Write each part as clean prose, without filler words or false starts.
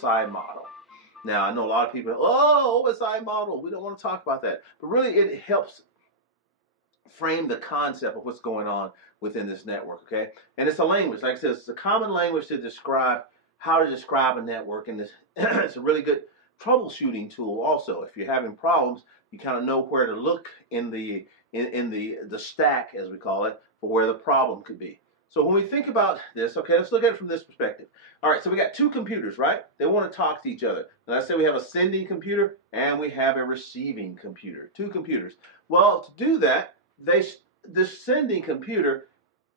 OSI model. Now, I know a lot of people, oh, OSI model, we don't want to talk about that. But really, it helps frame the concept of what's going on within this network, okay? And it's a language. Like I said, it's a common language to describe how to describe a network. And it's a really good troubleshooting tool also. If you're having problems, you kind of know where to look in the stack, as we call it, for where the problem could be. So when we think about this, okay, let's look at it from this perspective. All right, so we got two computers, right? They want to talk to each other. And let's say we have a sending computer and we have a receiving computer, two computers. Well, to do that, this sending computer,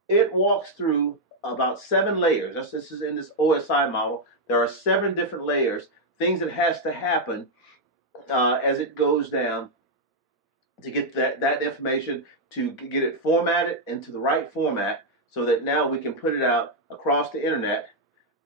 it walks through about 7 layers. This is in this OSI model. There are 7 different layers, things that has to happen as it goes down to get that information, to get it formatted into the right format, so that now we can put it out across the internet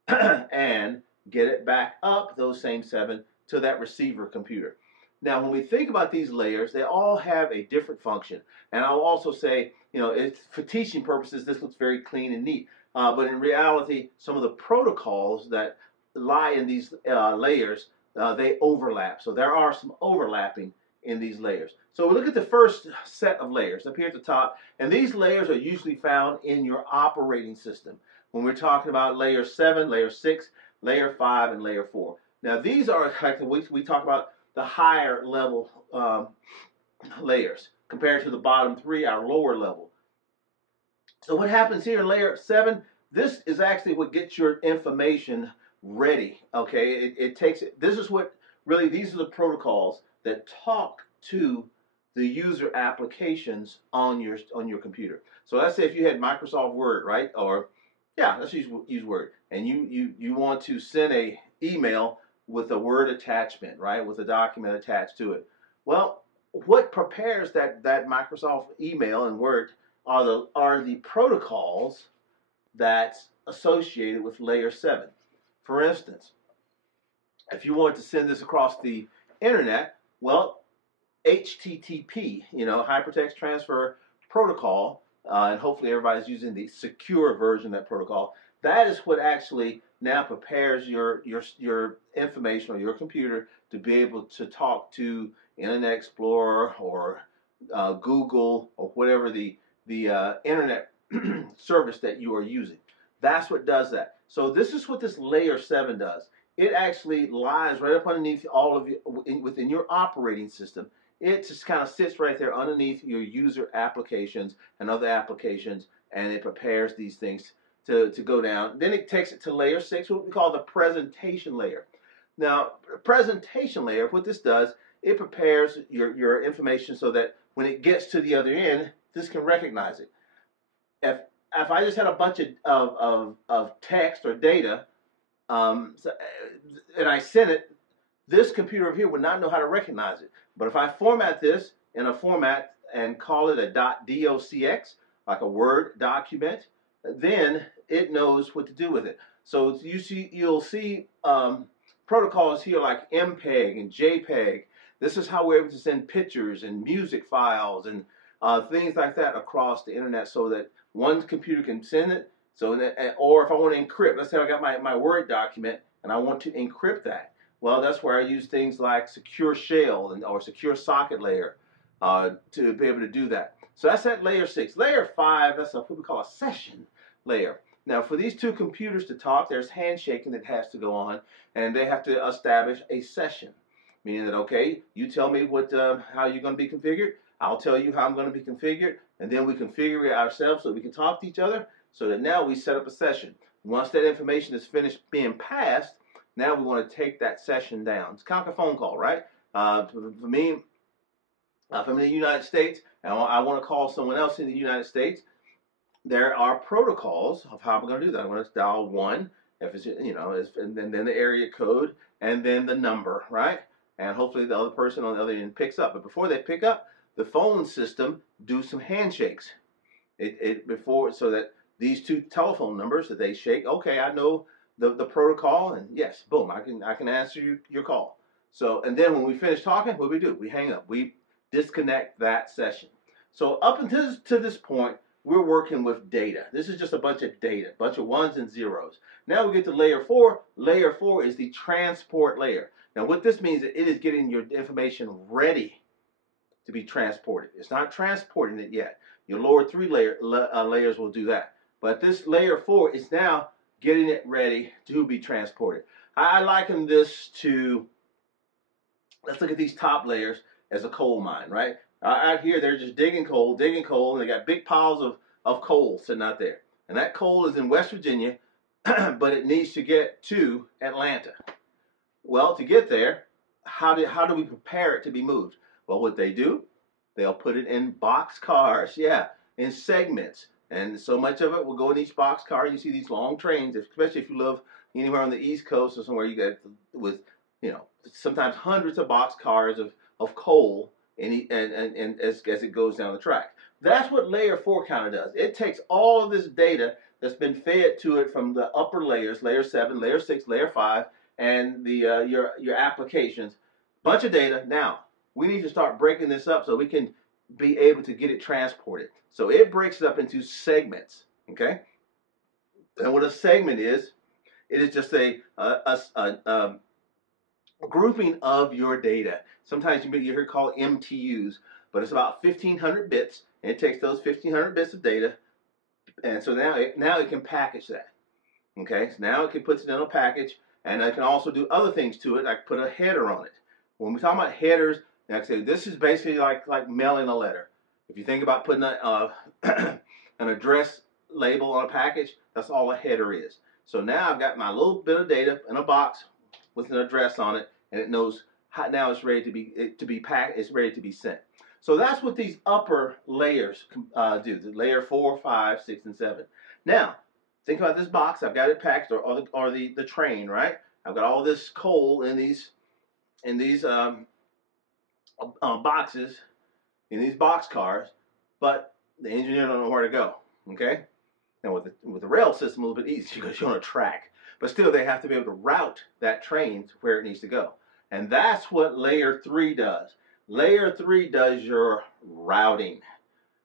and get it back up, those same 7, to that receiver computer. Now, when we think about these layers, they all have a different function. And I'll also say, you know, for teaching purposes, this looks very clean and neat. But in reality, some of the protocols that lie in these layers, they overlap. So there are some overlapping in these layers. So we look at the first set of layers up here at the top, and these layers are usually found in your operating system. When we're talking about layer 7, layer 6, layer 5, and layer 4. Now these are like we talk about the higher level layers compared to the bottom 3, our lower level. So what happens here in layer 7, this is actually what gets your information ready. Okay, this is what really, these are the protocols that talk to the user applications on your computer. So let's say if you had Microsoft Word, right? Or yeah, let's use Word, and you want to send a email with a Word attachment, right? With a document attached to it. Well, what prepares that Microsoft email and Word are the protocols that's associated with layer 7. For instance, if you want to send this across the internet, well, HTTP, you know, Hypertext Transfer Protocol, and hopefully everybody's using the secure version of that protocol. That is what actually now prepares your information or your computer to be able to talk to Internet Explorer or Google or whatever the internet service that you are using. That's what does that. So this is what this layer 7 does. It actually lies right up underneath all of you within your operating system. It just kind of sits right there underneath your user applications and other applications, and it prepares these things to go down. Then it takes it to layer 6, what we call the presentation layer. Now, presentation layer, what this does, it prepares your information so that when it gets to the other end, this can recognize it. If I just had a bunch of text or data, and I sent it, this computer over here would not know how to recognize it. But if I format this in a format and call it a .docx, like a Word document, then it knows what to do with it. So you'll see protocols here like MPEG and JPEG. This is how we're able to send pictures and music files and things like that across the internet, so that one computer can send it. So or if I want to encrypt, let's say I got my Word document and I want to encrypt that. Well, that's where I use things like secure shell or secure socket layer to be able to do that. So that's at layer 6. Layer 5, that's what we call a session layer. Now, for these two computers to talk, there's handshaking that has to go on, and they have to establish a session, meaning that, okay, you tell me how you're going to be configured, I'll tell you how I'm going to be configured, and then we configure it ourselves so we can talk to each other, so that now we set up a session. Once that information is finished being passed, now we want to take that session down. It's kind of like a phone call, right? For me, if I'm in the United States and I want to call someone else in the United States, there are protocols of how we're going to do that. I'm going to dial 1, if it's, you know, and then the area code, and then the number, right? And hopefully the other person on the other end picks up. But before they pick up, the phone system do some handshakes. So that these two telephone numbers that they shake, okay, I know the protocol, and yes, boom, I can answer your call. So, and then when we finish talking, what do? We hang up. We disconnect that session. So up until this point, we're working with data. This is just a bunch of data, a bunch of ones and zeros. Now we get to layer 4. Layer 4 is the transport layer. Now what this means is it is getting your information ready to be transported. It's not transporting it yet. Your lower 3 layers will do that. But this layer 4 is now getting it ready to be transported. I liken this to, let's look at these top layers as a coal mine, right? Out here, they're just digging coal, and they got big piles of coal sitting out there. And that coal is in West Virginia, but it needs to get to Atlanta. Well, to get there, how do we prepare it to be moved? Well, what they do, they'll put it in box cars, yeah, in segments. And so much of it will go in each box car. You see these long trains, especially if you live anywhere on the East Coast or somewhere you get with, you know, sometimes hundreds of box cars of coal and as it goes down the track. That's what layer 4 kind of does. It takes all of this data that's been fed to it from the upper layers, layer 7, layer 6, layer 5, and the your applications. Bunch of data. Now, we need to start breaking this up so we can be able to get it transported. So it breaks it up into segments, okay? And what a segment is, it is just a grouping of your data. Sometimes you hear it called MTUs, but it's about 1,500 bits, and it takes those 1,500 bits of data, and so now it can package that, okay? So now it can put it in a package, and I can also do other things to it. I can put a header on it. When we talk about headers, like I say, this is basically like mailing a letter. If you think about putting an address label on a package, that's all a header is. So now I've got my little bit of data in a box with an address on it, and it knows how now it's ready to be packed. It's ready to be sent. So that's what these upper layers do. The layer 4, 5, 6, and 7. Now think about this box. I've got it packed, or the train, right? I've got all this coal in these boxes, in these box cars, but the engineer don't know where to go, okay? Now with the rail system, a little bit easier because you're on a track, but still they have to be able to route that train to where it needs to go. And that's what layer 3 does. Layer 3 does your routing.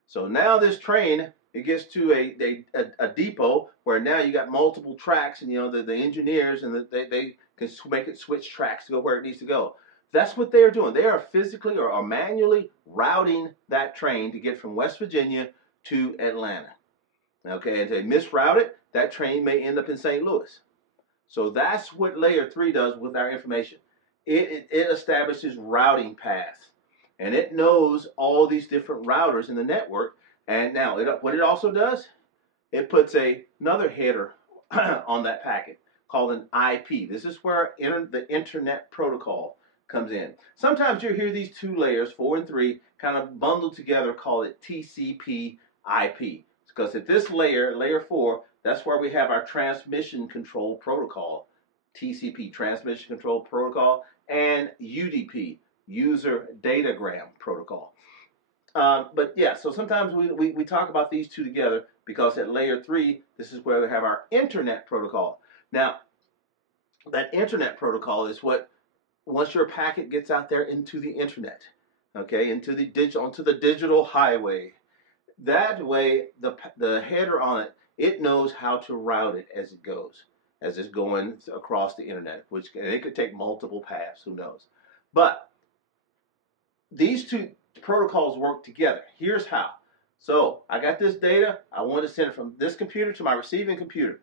So now this train, it gets to a depot where now you got multiple tracks, and you know the engineers and they can make it switch tracks to go where it needs to go. That's what they're doing. They are physically or manually routing that train to get from West Virginia to Atlanta. Okay, and if they misroute it, that train may end up in St. Louis. So that's what layer 3 does with our information. It establishes routing paths, and it knows all these different routers in the network. And now what it also does, it puts another header on that packet called an IP. This is where the internet protocol comes in. Sometimes you hear these 2 layers, 4 and 3, kind of bundled together, call it TCP IP. Because at this layer, layer 4, that's where we have our transmission control protocol, TCP, transmission control protocol, and UDP, user datagram protocol. But yeah, so sometimes we talk about these 2 together because at layer 3, this is where we have our internet protocol. Now, that internet protocol is what, once your packet gets out there into the internet, okay, onto the digital highway, that way the header on it, it knows how to route it as it goes, as it's going across the internet, and it could take multiple paths, who knows. But these 2 protocols work together. Here's how. So I got this data. I want to send it from this computer to my receiving computer,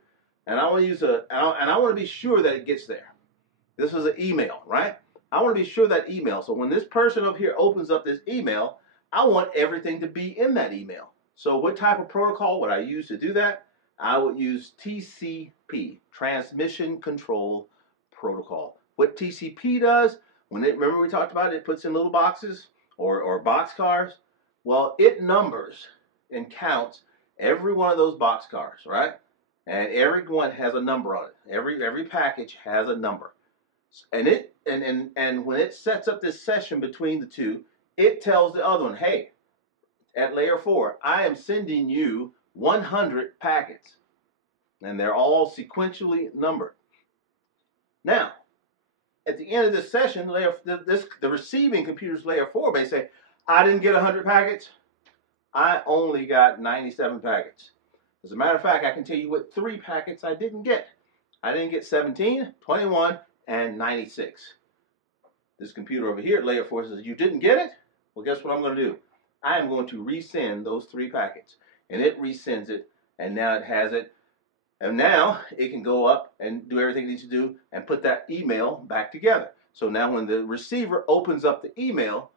and I want to use and I want to be sure that it gets there. This is an email, right? I want to be sure that email. So when this person over here opens up this email, I want everything to be in that email. So what type of protocol would I use to do that? I would use TCP, Transmission Control Protocol. What TCP does, remember we talked about it puts in little boxes or box cars? Well, it numbers and counts every one of those box cars, right? And every one has a number on it. Every package has a number. And when it sets up this session between the 2, it tells the other one, hey, at layer 4, I am sending you 100 packets. And they're all sequentially numbered. Now, at the end of this session, the receiving computer's layer 4 may say, I didn't get 100 packets. I only got 97 packets. As a matter of fact, I can tell you what 3 packets I didn't get. I didn't get 17, 21, and 96. This computer over here at Layer 4 says, you didn't get it? Well, guess what I'm going to do? I am going to resend those 3 packets. And it resends it, and now it has it. And now it can go up and do everything it needs to do and put that email back together. So now when the receiver opens up the email,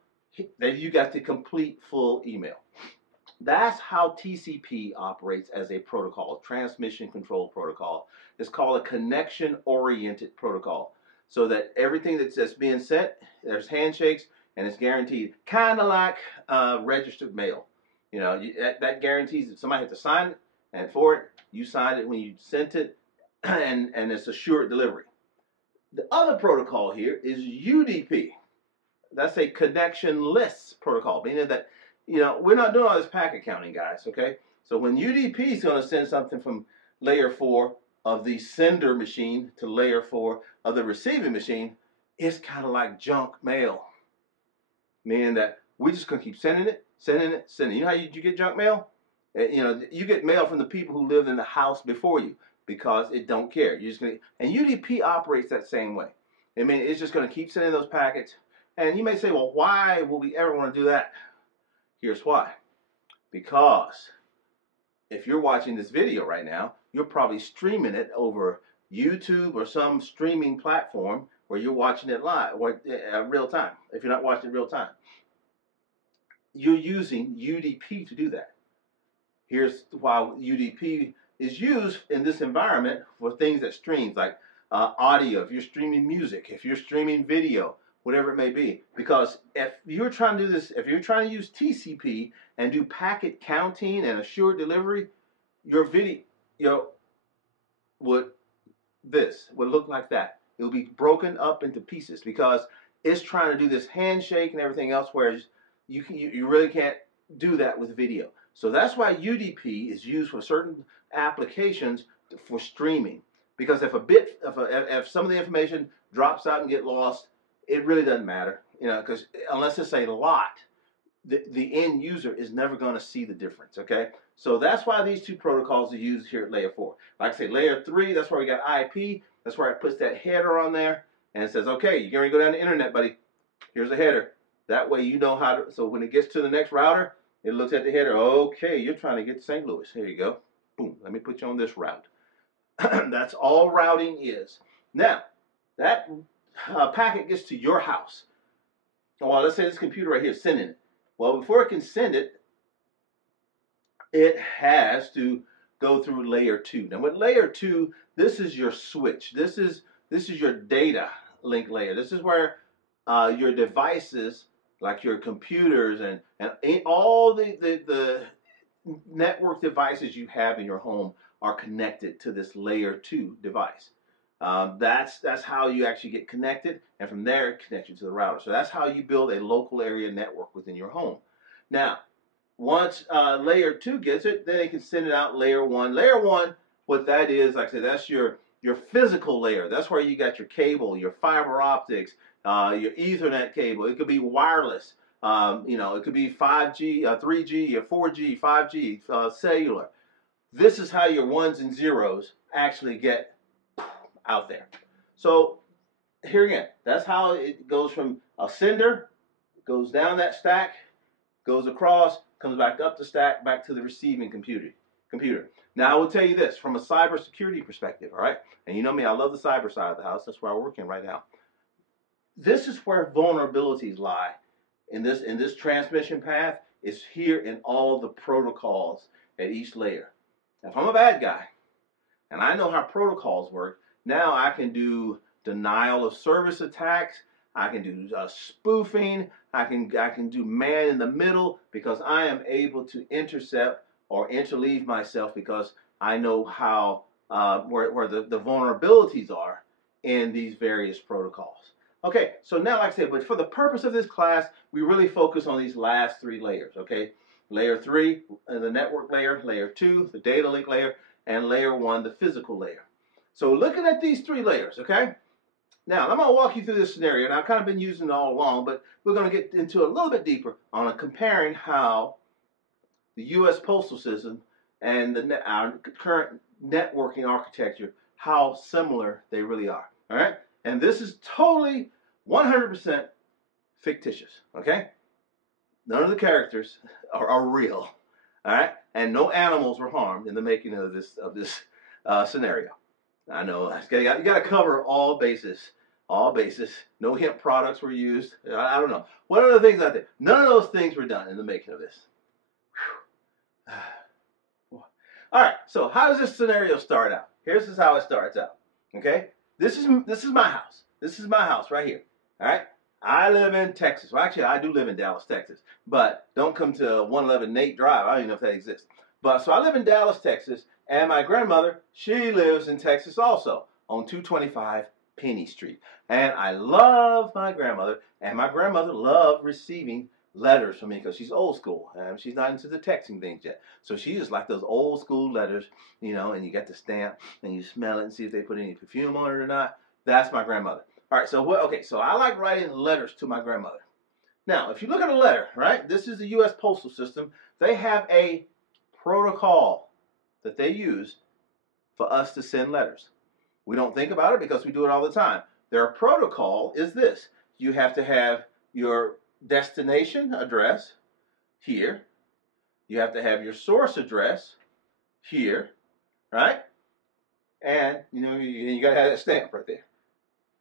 then you got the complete full email. That's how TCP operates as a protocol, transmission control protocol. It's called a connection-oriented protocol. So that everything that's being sent, there's handshakes, and it's guaranteed. Kind of like registered mail. You know, that guarantees that somebody has to sign it, and for it, you signed it when you sent it, and it's assured delivery. The other protocol here is UDP. That's a connectionless protocol, meaning that, you know, we're not doing all this packet counting, guys, okay? So when UDP is going to send something from layer 4 of the sender machine to layer 4 of the receiving machine, it's kind of like junk mail. Meaning that we're just going to keep sending it, sending it, sending it. You know how you get junk mail? You know, you get mail from the people who lived in the house before you because it don't care. You're just going to, and UDP operates that same way. I mean, it's just going to keep sending those packets. And you may say, well, why would we ever want to do that? Here's why. Because if you're watching this video right now, you're probably streaming it over YouTube or some streaming platform where you're watching it live or real time. If you're not watching it real time, you're using UDP to do that. Here's why UDP is used in this environment for things that streams, like audio, if you're streaming music, if you're streaming video, whatever it may be. Because if you're trying to do this, if you're trying to use TCP and do packet counting and assured delivery, your video would look like that. It will be broken up into pieces because it's trying to do this handshake and everything else, whereas you really can't do that with video. So that's why UDP is used for certain applications for streaming. Because if some of the information drops out and get lost, it really doesn't matter, you know, because unless it's a lot, the end user is never going to see the difference, okay? So that's why these 2 protocols are used here at layer 4. Like I say, layer 3, that's where we got IP. That's where it puts that header on there and it says, okay, you're going to go down the internet, buddy. Here's a header. That way you know how to, so when it gets to the next router, it looks at the header. Okay, you're trying to get to St. Louis. Here you go. Boom, let me put you on this route. That's all routing is. Now, that packet gets to your house. Well, let's say this computer right here is sending it. Well, before it can send it, it has to go through layer 2. Now with layer 2, this is your switch. This is your data link layer. This is where your devices, like your computers and all the network devices you have in your home are connected to this layer 2 device. That's how you actually get connected, and from there it connects you to the router. So that's how you build a local area network within your home. Now, once layer 2 gets it, then they can send it out layer 1. Layer 1, what that is, like I said, that's your physical layer. That's where you got your cable, your fiber optics, your Ethernet cable. It could be wireless. You know, it could be 5G, 3G, or 4G, 5G, cellular. This is how your ones and zeros actually get out there. So here again, that's how it goes from a sender, goes down that stack, goes across, comes back up the stack, back to the receiving computer. Now I will tell you this from a cybersecurity perspective, all right? And you know me, I love the cyber side of the house. That's where I work in right now. This is where vulnerabilities lie in this transmission path. Is here in all the protocols at each layer. If I'm a bad guy and I know how protocols work, now I can do denial of service attacks. I can do spoofing. I can do man in the middle because I am able to intercept or interleave myself because I know how where the vulnerabilities are in these various protocols. Okay, so now like I said, but for the purpose of this class, we really focus on these last 3 layers, okay? Layer 3, the network layer, layer 2, the data link layer, and layer 1, the physical layer. So looking at these 3 layers, okay? Now, I'm going to walk you through this scenario, and I've kind of been using it all along, but we're going to get into a little bit deeper on comparing how the U.S. postal system and our current networking architecture, how similar they really are. All right, and this is totally 100% fictitious. Okay, none of the characters are real. All right, and no animals were harmed in the making of this scenario. I know you got to cover all bases. All bases. No hemp products were used. I don't know. What are the things out there? None of those things were done in the making of this. All right. So how does this scenario start out? Here's how it starts out. Okay. This is my house. This is my house right here. All right. I live in Texas. Well, actually, I do live in Dallas, Texas. But don't come to 111 Nate Drive. I don't even know if that exists. But so I live in Dallas, Texas, and my grandmother, she lives in Texas also on 225 Penny Street. And I love my grandmother, and my grandmother loved receiving letters from me because she's old school and she's not into the texting things yet. So she just like those old school letters, you know, and you get the stamp and you smell it and see if they put any perfume on it or not. That's my grandmother. All right, so okay, so I like writing letters to my grandmother. Now, if you look at a letter, right, this is the U.S. postal system. They have a protocol that they use for us to send letters. We don't think about it because we do it all the time. Their protocol is this. You have to have your destination address here. You have to have your source address here, right? And, you know, you got to have that stamp right there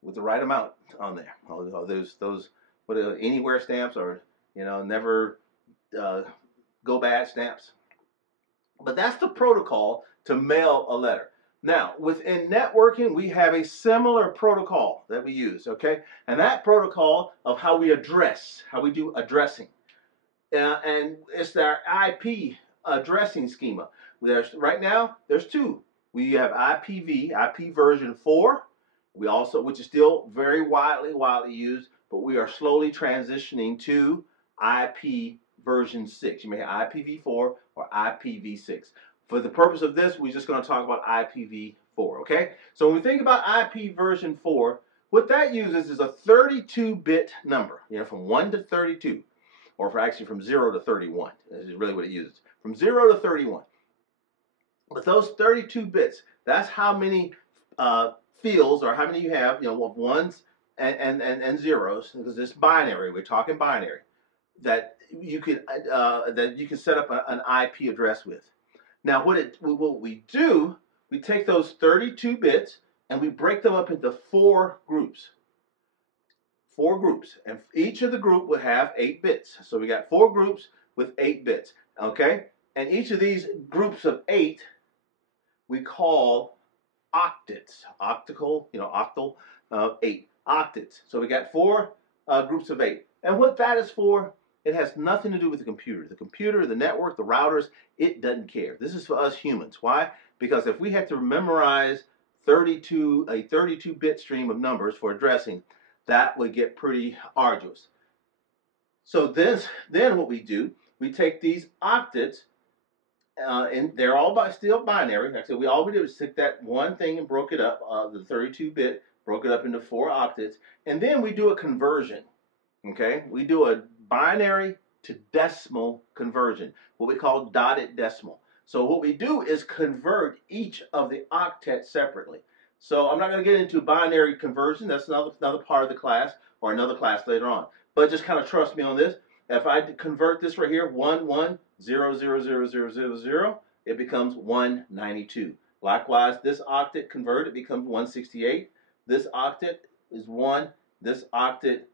with the right amount on there. Oh, those what are anywhere stamps or, you know, never go bad stamps. But that's the protocol to mail a letter. Now, within networking, we have a similar protocol that we use, okay? And that protocol of how we address, how we do addressing. And it's our IP addressing schema. Right now, there's two. We have IPv, IP version 4. We also, which is still very widely used, but we are slowly transitioning to IP version 6. You may have IPv4 or IPv6. For the purpose of this, we're just going to talk about IPv4, okay? So when we think about IP version 4, what that uses is a 32-bit number, you know, from 1 to 32, or actually from 0 to 31. This is really what it uses, from 0 to 31. But those 32 bits, that's how many fields, or how many you have, you know, of ones and zeros, because it's binary. We're talking binary, that you can set up an IP address with. Now, what we do, we take those 32 bits and we break them up into 4 groups. 4 groups, and each of the group will have 8 bits. So we got 4 groups with 8 bits, okay? And each of these groups of 8 we call octets. Octal, you know, octal, 8 octets. So we got 4 groups of 8. And what that is for, it has nothing to do with the computer. The computer, the network, the routers, it doesn't care. This is for us humans. Why? Because if we had to memorize a 32-bit stream of numbers for addressing, that would get pretty arduous. So then what we do, we take these octets, and they're all still binary. Like I said, all we did was take that one thing and broke it up, the 32-bit, broke it up into 4 octets, and then we do a conversion. Okay, we do a binary to decimal conversion, what we call dotted decimal. So what we do is convert each of the octets separately. So I'm not going to get into binary conversion. That's another part of the class, or another class later on. But just kind of trust me on this. If I convert this right here, 1 1 0 0 0 0 0 0, it becomes 192. Likewise, this octet converted, it becomes 168. This octet is 1. This octet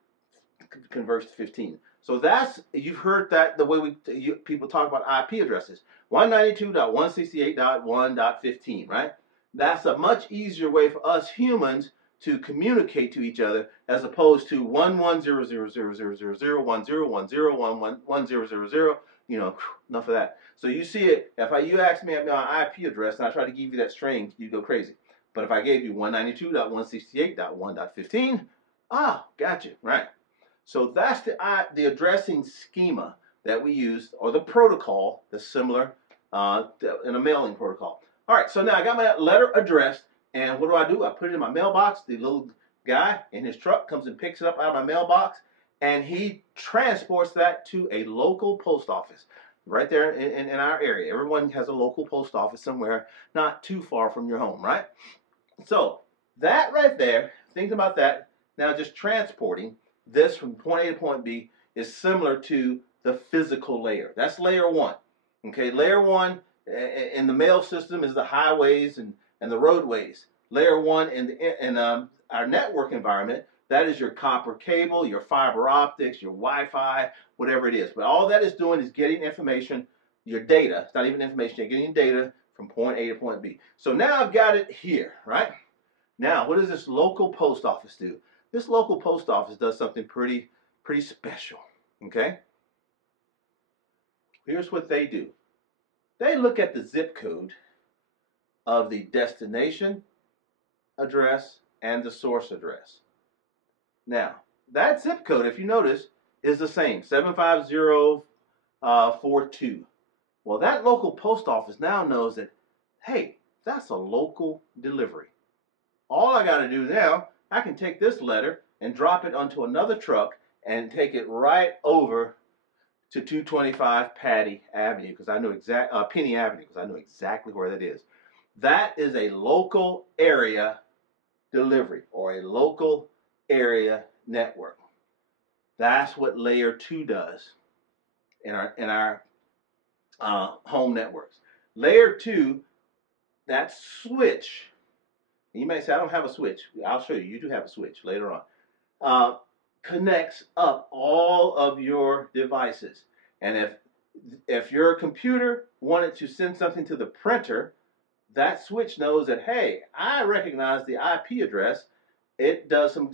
converts to 15. So that's, you've heard that the way people talk about IP addresses. 192.168.1.15, right? That's a much easier way for us humans to communicate to each other, as opposed to 11000001010111000. You know, enough of that. So you see it. If you ask me my IP address and I try to give you that string, you go crazy. But if I gave you 192.168.1.15, gotcha, right? So that's the addressing schema that we use, or the protocol that's similar in a mailing protocol. All right, so now I got my letter addressed, and what do? I put it in my mailbox. The little guy in his truck comes and picks it up out of my mailbox, and he transports that to a local post office. right there in our area. Everyone has a local post office somewhere not too far from your home, right? So that right there, think about that. Now just transporting this from point A to point B is similar to the physical layer. That's layer one. Okay, layer one in the mail system is the highways and the roadways. Layer one in our network environment, that is your copper cable, your fiber optics, your Wi-Fi, whatever it is. But all that is doing is getting information, your data. It's not even information, you're getting data from point A to point B. So now I've got it here, right? Now, what does this local post office do? This local post office does something pretty special, okay? Here's what they do. They look at the zip code of the destination address and the source address. Now, that zip code, if you notice, is the same, 75042. Well, that local post office now knows that, hey, that's a local delivery. All I got to do now, I can take this letter and drop it onto another truck and take it right over to 225 Patty Avenue, because I know Penny Avenue, because I know exactly where that is. That is a local area delivery or a local area network. That's what layer 2 does in our home networks. Layer 2, that switch. You may say, I don't have a switch. I'll show you. You do have a switch later on. Connects up all of your devices. And if your computer wanted to send something to the printer, that switch knows that, hey, I recognize the IP address. It does some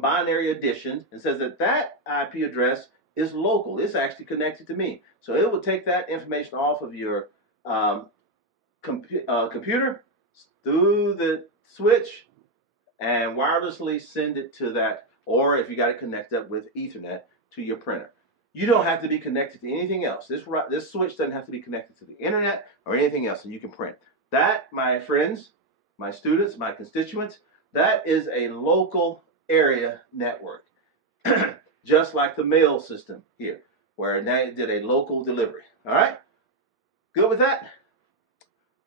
binary addition and says that that IP address is local. It's actually connected to me. So it will take that information off of your computer through the switch and wirelessly send it to that, or if you got it connected up with Ethernet, to your printer. You don't have to be connected to anything else. This switch doesn't have to be connected to the internet or anything else, and you can print. That, my friends, my students, my constituents, that is a local area network. Just like the mail system here, where they did a local delivery. All right? Good with that?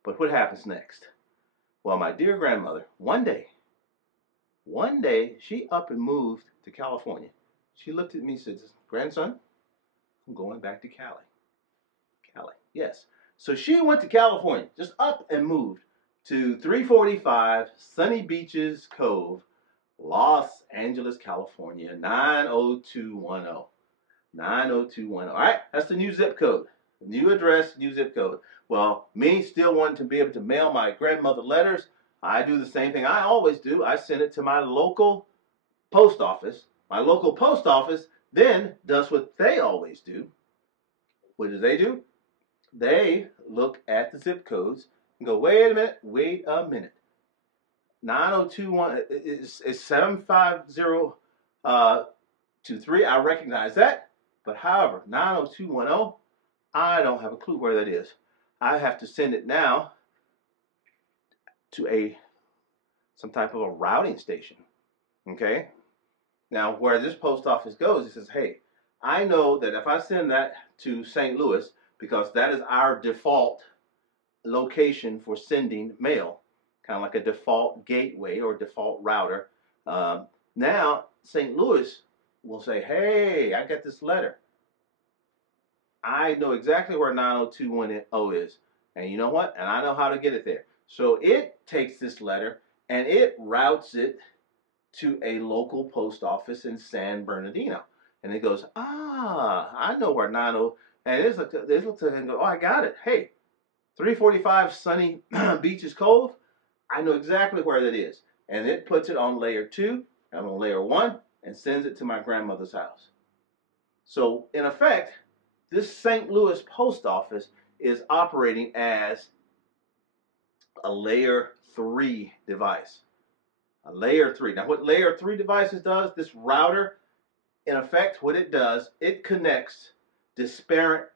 But what happens next? Well, my dear grandmother, one day, she up and moved to California. She looked at me and said, grandson, I'm going back to Cali. Cali, yes. So she went to California, just up and moved to 345 Sunny Beaches Cove, Los Angeles, California, 90210. 90210. All right, that's the new zip code. New address, new zip code. Well, me still wanting to be able to mail my grandmother letters, I do the same thing I always do. I send it to my local post office. My local post office then does what they always do. What do? They look at the zip codes and go, wait a minute. 9021 is 75023. I recognize that. But however, 90210, I don't have a clue where that is. I have to send it now to some type of a routing station. Okay? Now, where this post office goes, it says, hey, I know that if I send that to St. Louis, because that is our default location for sending mail, kind of like a default gateway or default router. Now, St. Louis will say, hey, I got this letter. I know exactly where 90210 is. And you know what? And I know how to get it there. So it takes this letter and it routes it to a local post office in San Bernardino. And it goes, I know where 90, and it looks at it and go, oh, I got it. Hey, 345 Sunny Beaches Cove, I know exactly where that is. And it puts it on layer 2 and on layer 1 and sends it to my grandmother's house. So in effect, this St. Louis post office is operating as a layer 3 device. A layer 3. Now what layer 3 devices does, this router, in effect, what it does, it connects disparate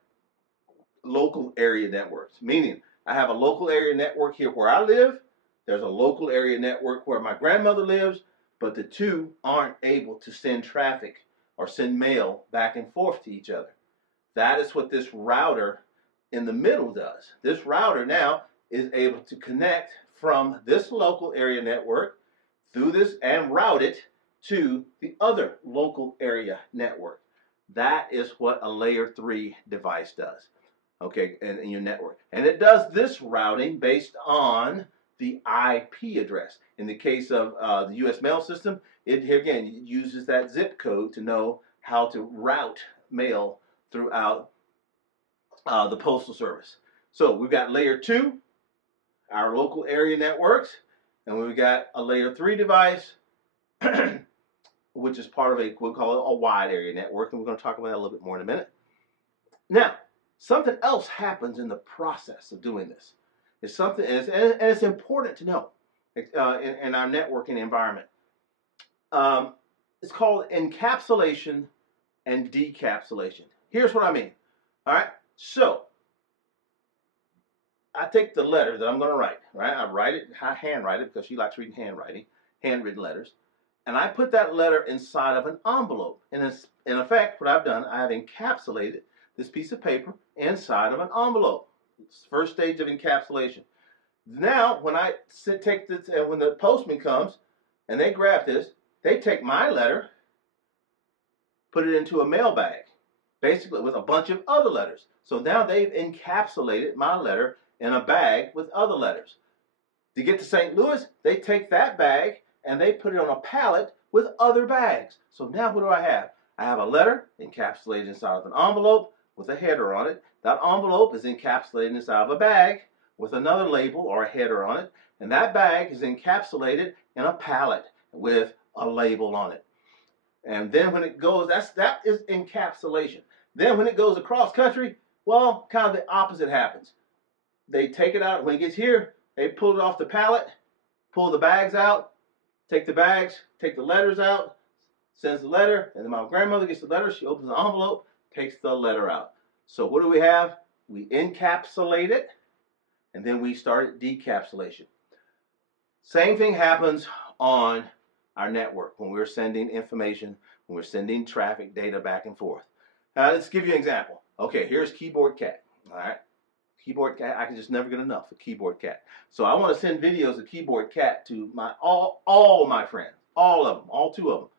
local area networks. Meaning, I have a local area network here where I live. There's a local area network where my grandmother lives, but the two aren't able to send traffic or send mail back and forth to each other. That is what this router in the middle does. This router now is able to connect from this local area network through this and route it to the other local area network. That is what a layer 3 device does, okay, in your network. And it does this routing based on the IP address. In the case of the U.S. mail system, it here again uses that zip code to know how to route mail throughout the Postal Service. So we've got layer 2, our local area networks, and we've got a layer 3 device, which is part of we'll call it a wide area network, and we're going to talk about that a little bit more in a minute. Now, something else happens in the process of doing this. It's something, and it's important to know in our networking environment. It's called encapsulation and decapsulation. Here's what I mean. All right, so I take the letter that I'm going to write, right? I write it, I handwrite it because she likes reading handwritten letters, and I put that letter inside of an envelope. And in effect, what I've done, I have encapsulated this piece of paper inside of an envelope. It's the first stage of encapsulation. Now, when I take this, and when the postman comes and they grab this, they take my letter, put it into a mail bag, basically with a bunch of other letters. So now they've encapsulated my letter in a bag with other letters. To get to St. Louis, they take that bag and they put it on a pallet with other bags. So now what do I have? I have a letter encapsulated inside of an envelope with a header on it. That envelope is encapsulated inside of a bag with another label or a header on it. And that bag is encapsulated in a pallet with a label on it. And then when it goes, that is encapsulation. Then when it goes across country, well, kind of the opposite happens. They take it out. When it gets here, they pull it off the pallet, pull the bags out, take the bags, take the letters out, sends the letter, and then my grandmother gets the letter. She opens the envelope, takes the letter out. So what do we have? We encapsulate it, and then we start decapsulation. Same thing happens on our network when we're sending information, when we're sending traffic data back and forth. Let's give you an example. Okay, here's Keyboard Cat. All right, Keyboard Cat. I can just never get enough of Keyboard Cat. So I want to send videos of Keyboard Cat to my all my friends, all of them, all 2 of them.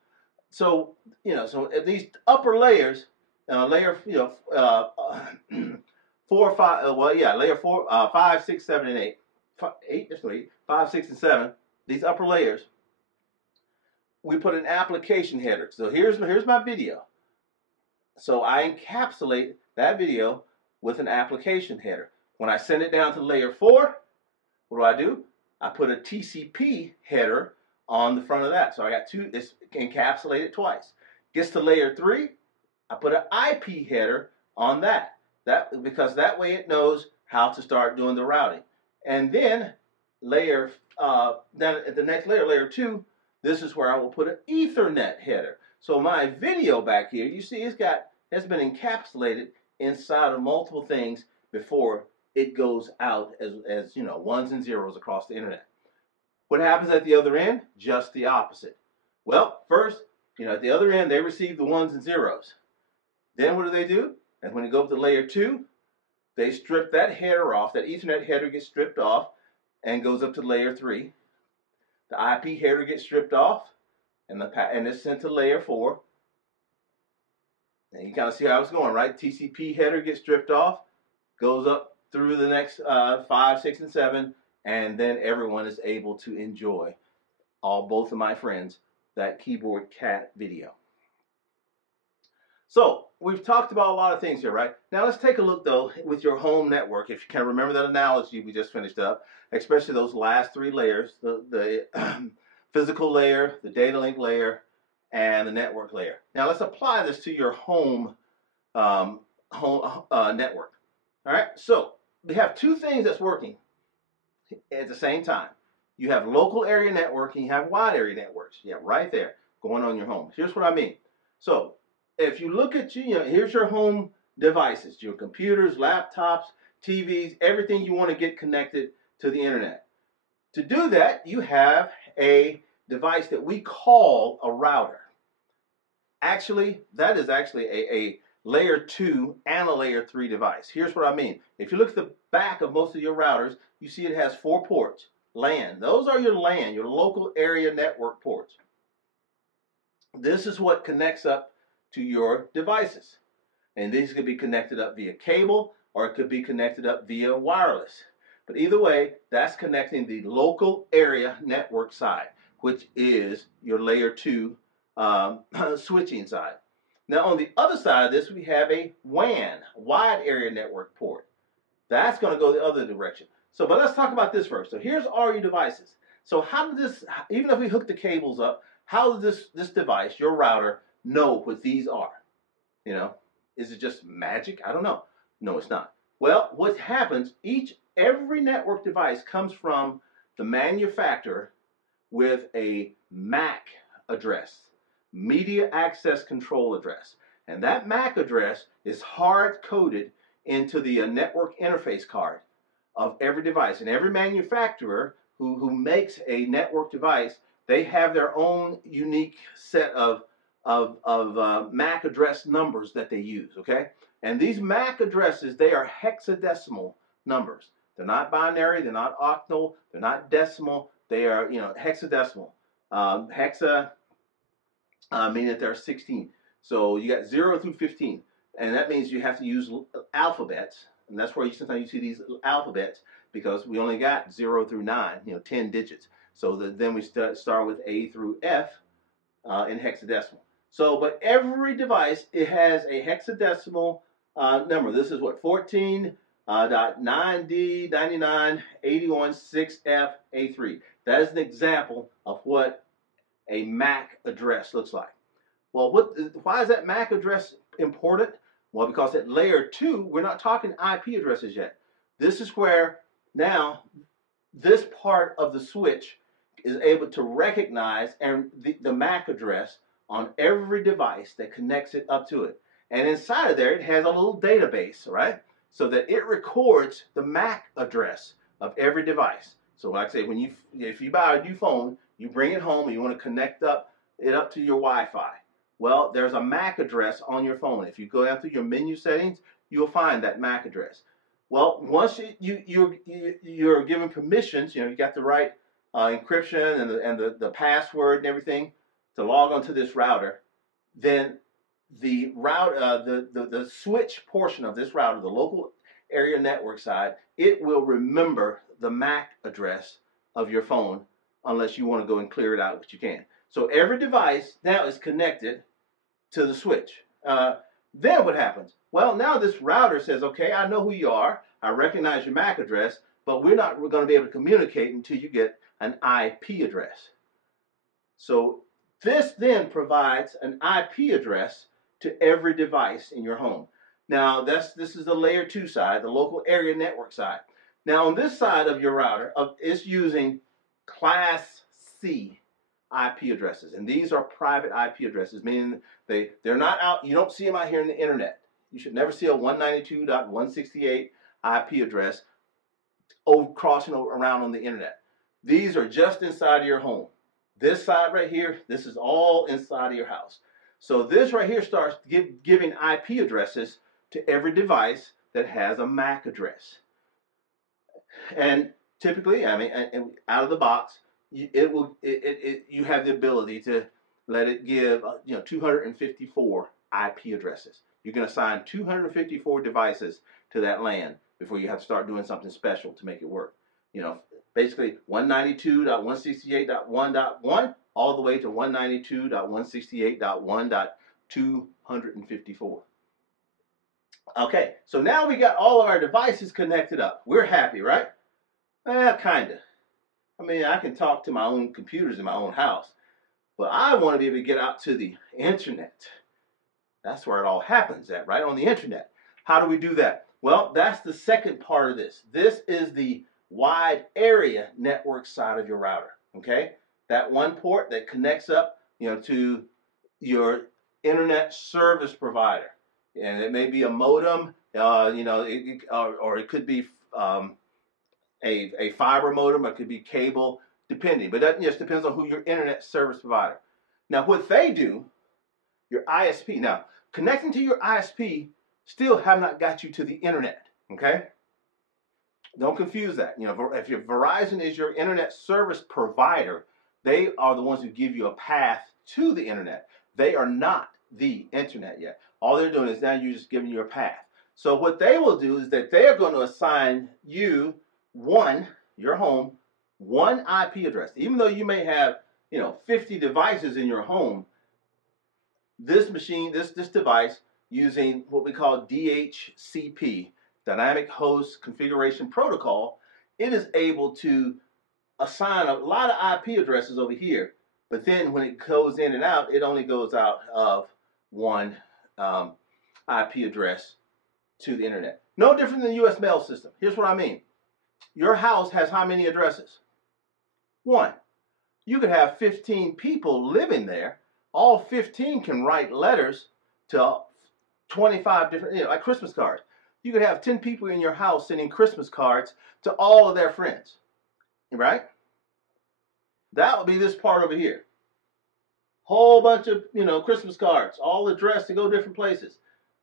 So so at these upper layers, layer 4 or 5. Layer 4, 5, 6, 7, and 8. 5, 6, and 7. These upper layers. We put an application header. So here's my video. So I encapsulate that video with an application header. When I send it down to layer 4, what do? I put a TCP header on the front of that. So I got 2, it's encapsulated twice. Gets to layer 3, I put an IP header on that. Because that way it knows how to start doing the routing. And then then at the next layer, layer 2, this is where I will put an Ethernet header. So my video back here, you see has been encapsulated inside of multiple things before it goes out as ones and zeros across the internet. What happens at the other end? Just the opposite. Well, first, at the other end, they receive the ones and zeros. Then what do? And when it goes to layer 2, they strip that header off. That Ethernet header gets stripped off and goes up to layer 3. The IP header gets stripped off, and it's sent to layer 4. And you kind of see how it's going, right? TCP header gets stripped off, goes up through the next 5, 6, and 7, and then everyone is able to enjoy, both of my friends, that Keyboard Cat video. So we've talked about a lot of things here, right? Now let's take a look, though, with your home network. If you can remember that analogy we just finished up, especially those last 3 layers, the physical layer, the data link layer, and the network layer. Now let's apply this to your home network. All right, so we have 2 things that's working at the same time. You have local area network and you have wide area networks. Yeah, right there going on your home. Here's what I mean. So if you look at here's your home devices, your computers, laptops, TVs, everything you want to get connected to the internet. To do that, you have a device that we call a router. Actually, that is actually layer 2 and a layer 3 device. Here's what I mean. If you look at the back of most of your routers, you see it has 4 ports. LAN. Those are your LAN, your local area network ports. This is what connects up to your devices. And these could be connected up via cable, or it could be connected up via wireless. But either way, that's connecting the local area network side, which is your layer 2 switching side. Now on the other side of this, we have a WAN, wide area network port. That's going to go the other direction. So, but let's talk about this first. So here's all your devices. So how did this, even if we hook the cables up, how does this device, your router, know what these are? You know, is it just magic? I don't know. No, it's not. Well, what happens, every network device comes from the manufacturer with a MAC address, Media Access Control Address. And that MAC address is hard-coded into the network interface card of every device. And every manufacturer who makes a network device, they have their own unique set of MAC address numbers that they use, okay? And these MAC addresses, they are hexadecimal numbers. They're not binary, they're not octal, they're not decimal, they are, hexadecimal. Hexa meaning that there are 16. So you got 0 through 15. And that means you have to use alphabets. And that's where sometimes you see these alphabets, because we only got 0 through 9, 10 digits. So then we start with A through F in hexadecimal. So, but every device, it has a hexadecimal number. This is what, 14.9D9981.6F.A3. That is an example of what a MAC address looks like. Well, why is that MAC address important? Well, because at layer 2, we're not talking IP addresses yet. This is where now this part of the switch is able to recognize the MAC address on every device that connects it up to it. And inside of there, it has a little database, right? So that it records the MAC address of every device. So like I say, if you buy a new phone, you bring it home and you want to connect it up to your Wi-Fi. Well, there's a MAC address on your phone. If you go down through your menu settings, you'll find that MAC address. Well, once you're given permissions, you got the right encryption and the password and everything to log onto this router, then the switch portion of this router, the local area network side, it will remember the MAC address of your phone, unless you want to go and clear it out, which you can. So every device now is connected to the switch. Then what happens? Well, now this router says, okay, I know who you are, I recognize your MAC address, but we're going to be able to communicate until you get an IP address. So this then provides an IP address to every device in your home. Now this is the layer 2 side, the local area network side. Now on this side of your router, it's using Class C IP addresses, and these are private IP addresses, meaning they're not out. You don't see them out here in the internet. You should never see a 192.168 IP address crossing around on the internet. These are just inside of your home. This side right here, this is all inside of your house. So this right here starts giving IP addresses to every device that has a MAC address. And typically, out of the box, you have the ability to let it give 254 IP addresses. You can assign 254 devices to that LAN before you have to start doing something special to make it work. Basically 192.168.1.1 all the way to 192.168.1.254. Okay, so now we got all of our devices connected up. We're happy, right? Kinda. I can talk to my own computers in my own house, but I want to be able to get out to the internet. That's where it all happens at, right? On the internet. How do we do that? Well, that's the second part of this. This is the wide area network side of your router, okay? That one port that connects up, to your internet service provider. And it may be a modem, or it could be a fiber modem, or it could be cable, depending. But that just depends on who your internet service provider. Now, what they do, your ISP. Now, connecting to your ISP still have not got you to the internet, okay? Don't confuse that. You know, if your Verizon is your internet service provider, they are the ones who give you a path to the internet. They are not the internet yet. All they're doing is now you're just giving you a path. So what they will do is that they are going to assign you your home, one IP address. Even though you may have, 50 devices in your home, this machine, this device, using what we call DHCP, Dynamic Host Configuration Protocol, it is able to assign a lot of IP addresses over here. But then when it goes in and out, it only goes out of one IP address to the internet. No different than the US mail system. Here's what I mean. Your house has how many addresses? One. You could have 15 people living there. All 15 can write letters to 25 different, like Christmas cards. You could have 10 people in your house sending Christmas cards to all of their friends, right? That would be this part over here. Whole bunch of, Christmas cards, all addressed to go different places.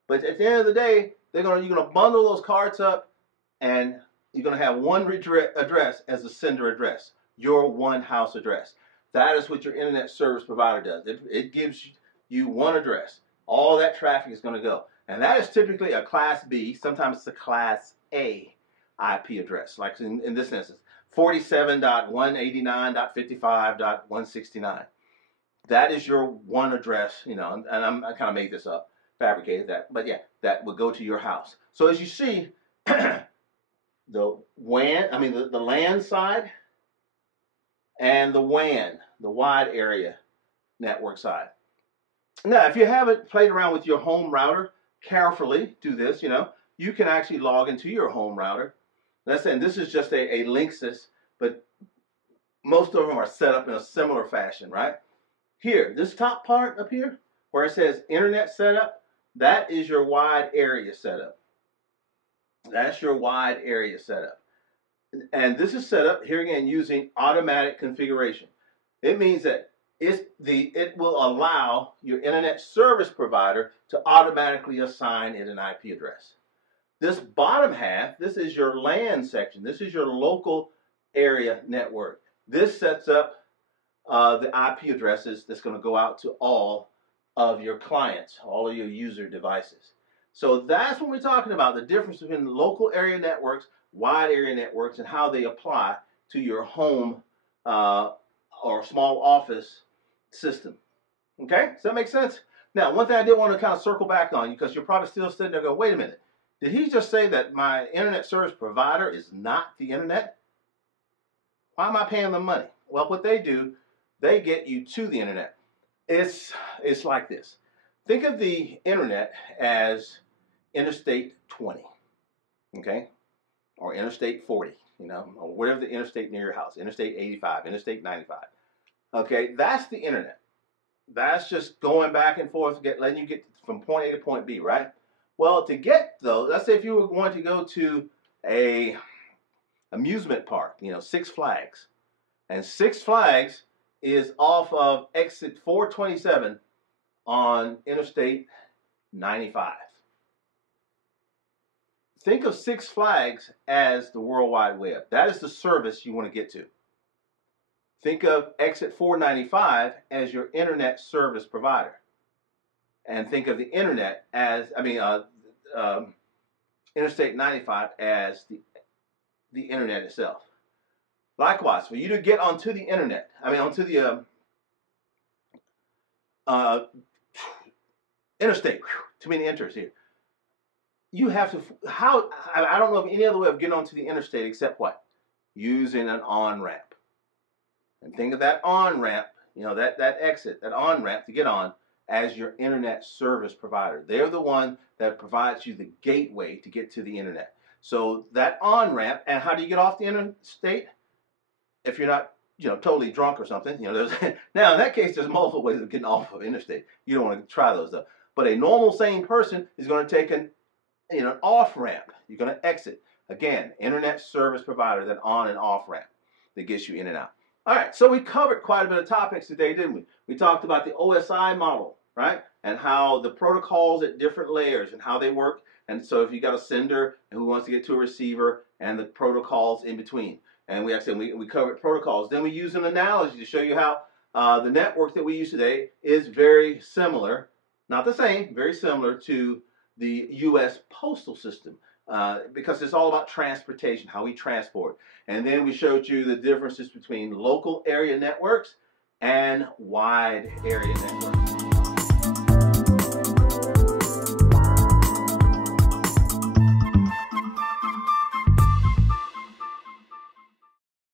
But at the end of the day, you're gonna bundle those cards up, and you're gonna have one address as the sender address, your one house address. That is what your internet service provider does. It gives you one address. All that traffic is gonna go. And that is typically a Class B, sometimes it's a Class A IP address, like in this instance, 47.189.55.169. That is your one address, and I kind of made this up, fabricated that, but yeah, that would go to your house. So as you see, the LAN side and the WAN, the wide area network side. Now, if you haven't played around with your home router, carefully do this, you can actually log into your home router. And this is just a Linksys, but most of them are set up in a similar fashion, right? Here, this top part up here, where it says internet setup, that is your wide area setup. That's your wide area setup. And this is set up, here again, using automatic configuration. It means that it will allow your internet service provider to automatically assign it an IP address. This bottom half, this is your LAN section. This is your local area network. This sets up the IP addresses that's going to go out to all of your clients, all of your user devices. So that's what we're talking about, the difference between local area networks, wide area networks, and how they apply to your home or small office system. Okay, does that make sense? Now, one thing I did want to kind of circle back on, because you're probably still sitting there going, wait a minute, did he just say that my internet service provider is not the internet? Why am I paying them money? Well, what they do, they get you to the internet. It's like this. Think of the internet as Interstate 20, okay? Or Interstate 40, or whatever the interstate near your house, Interstate 85, Interstate 95. Okay, that's the internet. That's just going back and forth, letting you get from point A to point B, right? Well, to get though, let's say if you were going to go to a amusement park, Six Flags, and Six Flags is off of exit 427 on Interstate 95. Think of Six Flags as the World Wide Web. That is the service you want to get to. Think of exit 495 as your internet service provider. And think of the internet as, Interstate 95 as the internet itself. Likewise, for you to get onto the internet, onto the interstate, too many enters here. You have to, I don't know of any other way of getting onto the interstate except what? Using an on-ramp. And think of that on-ramp, that exit, that on-ramp to get on as your internet service provider. They're the one that provides you the gateway to get to the internet. So that on-ramp, and how do you get off the interstate? If you're not, totally drunk or something, now in that case, there's multiple ways of getting off of interstate. You don't want to try those though. But a normal sane person is going to take an off-ramp. You're going to exit. Again, internet service provider, that on and off ramp that gets you in and out. All right, so we covered quite a bit of topics today, didn't we? We talked about the OSI model, right? and how the protocols at different layers and how they work. And so if you got a sender who wants to get to a receiver and the protocols in between. And we covered protocols. Then we use an analogy to show you how the network that we use today is very similar, not the same, very similar to the U.S. postal system. Because it's all about transportation, how we transport. And then we showed you the differences between local area networks and wide area networks.